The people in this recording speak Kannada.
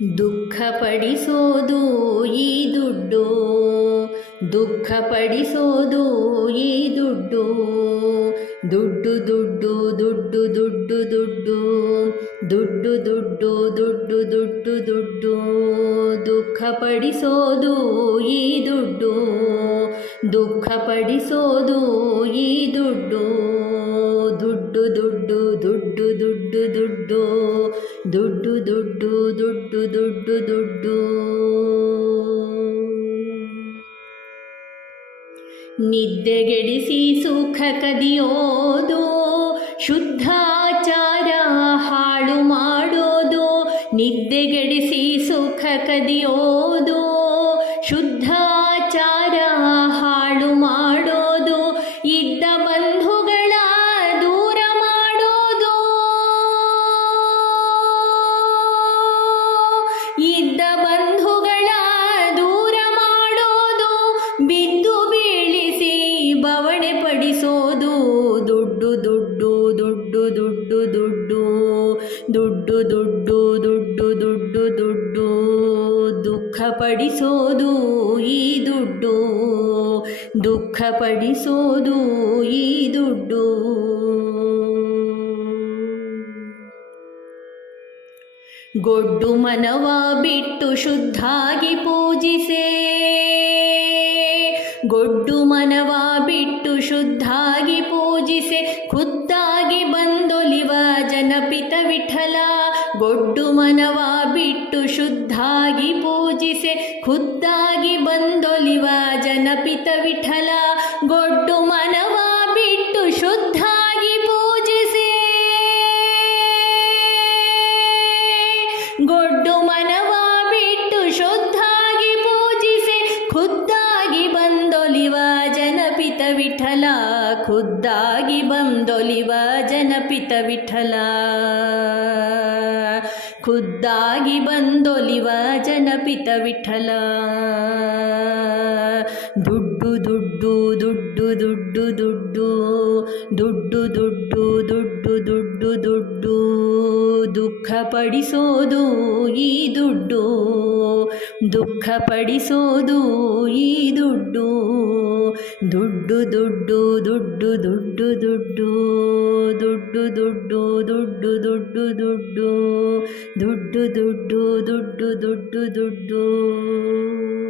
ದುಃಖಪಡಿಸೋದು ಈ ದುಡ್ಡು ದುಃಖಪಡಿಸೋದು ಈ ದುಡ್ಡು ದುಡ್ಡು ದುಡ್ಡು ದುಡ್ಡು ದುಡ್ಡು ದುಡ್ಡು ದುಡ್ಡು ದುಡ್ಡು ದುಡ್ಡು ದುಡ್ಡು ದುಡ್ಡು ದುಃಖಪಡಿಸೋದು ಈ ದುಡ್ಡು ದುಃಖಪಡಿಸೋದು ಈ ದುಡ್ಡು ದುಡ್ಡು ದುಡ್ಡು ದುಡ್ಡು ದುಡ್ಡು ದುಡ್ಡು ದುಡ್ಡು ದುಡ್ಡು ದುಡ್ಡು ದುಡ್ಡು ದುಡ್ಡು. ನಿದ್ದೆಗೆಡಿಸಿ ಸುಖ ಕದಿಯೋದು ಶುದ್ಧಾಚಾರ ಹಾಳು ಮಾಡೋದು ನಿದ್ದೆಗೆಡಿಸಿ ಸುಖ ಕದಿಯೋದು ಪಡಿಸೋದು ಈ ದುಡ್ಡು, ದುಃಖ ಪಡಿಸೋದು ಈ ದುಡ್ಡು. ಗೊಡ್ಡು ಮನವ ಬಿಟ್ಟು ಶುದ್ಧಾಗಿ ಪೂಜಿಸೆ. ಗೊಡ್ಡು ಮನವ ಬಿಟ್ಟು ಶುದ್ಧಾಗಿ ಪೂಜಿಸೆ. ಖುದ್ದಾಗಿ ಬಂದೊಲಿವ ಜನಪಿತ ವಿಠಲ. ಗೊಡ್ಡು ಮನವ ಬಿಟ್ಟು ಶುದ್ಧಾಗಿ ಪೂಜಿಸೆ ಖುದ್ದಾಗಿ ಬಂದೊಲಿವ ಜನಪಿತ ವಿಠಲ. ಗೊಡ್ಡು ಮನವ ಬಿಟ್ಟು ಶುದ್ಧಾಗಿ ಪೂಜಿಸೆ. ಗೊಡ್ಡು ಮನವ ಬಿಟ್ಟು ಶುದ್ಧಾಗಿ ಪೂಜಿಸೆ. ಖುದ್ದಾಗಿ ಬಂದೊಲಿವ ಜನಪಿತ ವಿಠಲ. ಖುದ್ದಾಗಿ ಬಂದೊಲಿವ ಜನಪಿತ ವಿಠಲ. ಖುದ್ದಾಗಿ ಬಂದೊಲಿವ ಜನಪಿತ ವಿಠಲ ದುಡ್ಡು ದುಡ್ಡು ದುಡ್ಡು ದುಡ್ಡು ದುಡ್ಡು ದುಡ್ಡು ದುಡ್ಡು ದುಡ್ಡು ದುಡ್ಡು ದುಡ್ಡು ದುಃಖ ಪಡಿಸೋದು ಈ ದುಡ್ಡು ದುಃಖ ಪಡಿಸೋದು ಈ ದುಡ್ಡು ದುಡ್ಡು ದುಡ್ಡು ದುಡ್ಡು ದುಡ್ಡು ದುಡ್ಡು ದುಡ್ಡು ದುಡ್ಡು ದುಡ್ಡು ದುಡ್ಡು ದುಡ್ಡು. ದುಡ್ಡು ದುಡ್ಡು ದುಡ್ಡು ದುಡ್ಡು ದುಡ್ಡು.